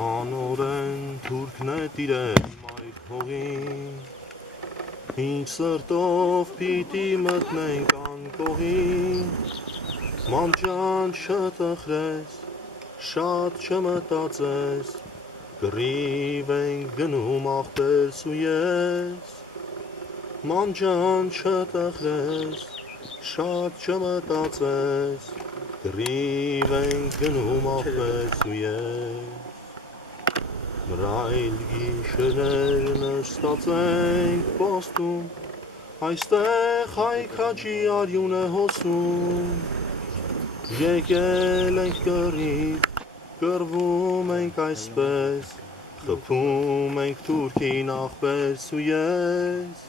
Անորեն թուրքն է տիրել մայր հողին, ինչ սրտով պիտի մտնենք անկողին, մամ ջան չտխրես, շատ չմտածես, կռիվ ենք գնում աղբերս ու ես, մամ ջան չտխրես, շատ չմտածես, կռիվ ենք գնում աղբերս ու ես, Մրայլ գիշերներ նստած ենք պաստում, այստեղ հայքաճի արյուն է հոսում, եկել ենք կռիվ, կռվում ենք այսպես, խփում ենք թուրքին աղբերս ու ես,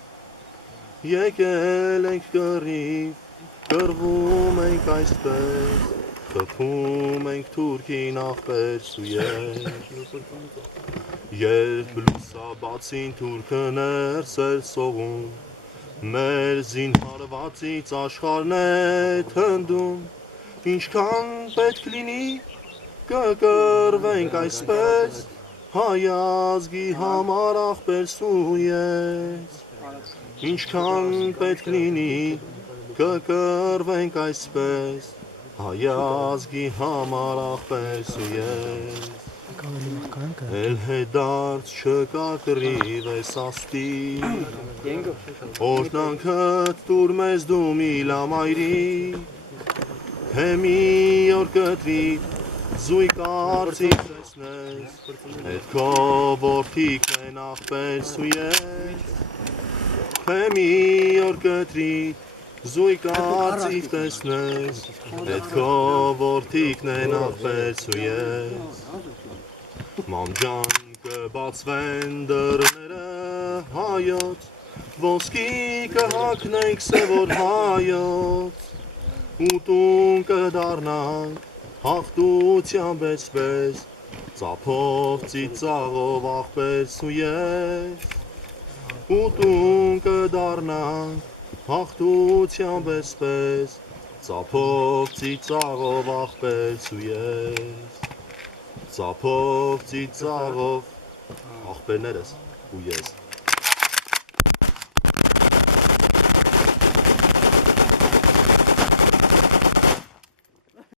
եկել ենք կռիվ, կռվում ենք այսպես, խփում ենք թուրքին աղբերս ու ես, երբ լուսաբացին թուրքը ներս էր սողում, մեր զինհարվածից աշխարհն է թնդում, ինչքան պետք լինի կկռվենք այսպես, հայ ազգի համար աղբերս ու ես, ինչքան պետք լինի կկռվենք այսպես, հայ ազգի համար աղբերս ու ես, Էլ հետարց չկա կռիվ ես աստի, օրհնանքդ տուր մեզ դու միլամայրի, Հեմի օր կտրի զույգ արծիվ տեսնես, Հետ քո որդիքն են աղբերս ու ես, Հեմի օր կտրի զույգ արծիվ տեսնես, Հետ քո որդիքն են աղբերս ու ես, Մամ ջան կբացվեն դռները հայոց, ոսկի կհագնենք սևոր հայոց, ու տուն կդառնանք հաղթությամբ էսպես, ծափով ծիծաղով աղբերս ու ես, ու տուն կդառնանք հաղթությամբ էսպես, ծափով ծիծաղով աղբերս ու ես, Ծափով ծիծաղով աղբերներս ու ես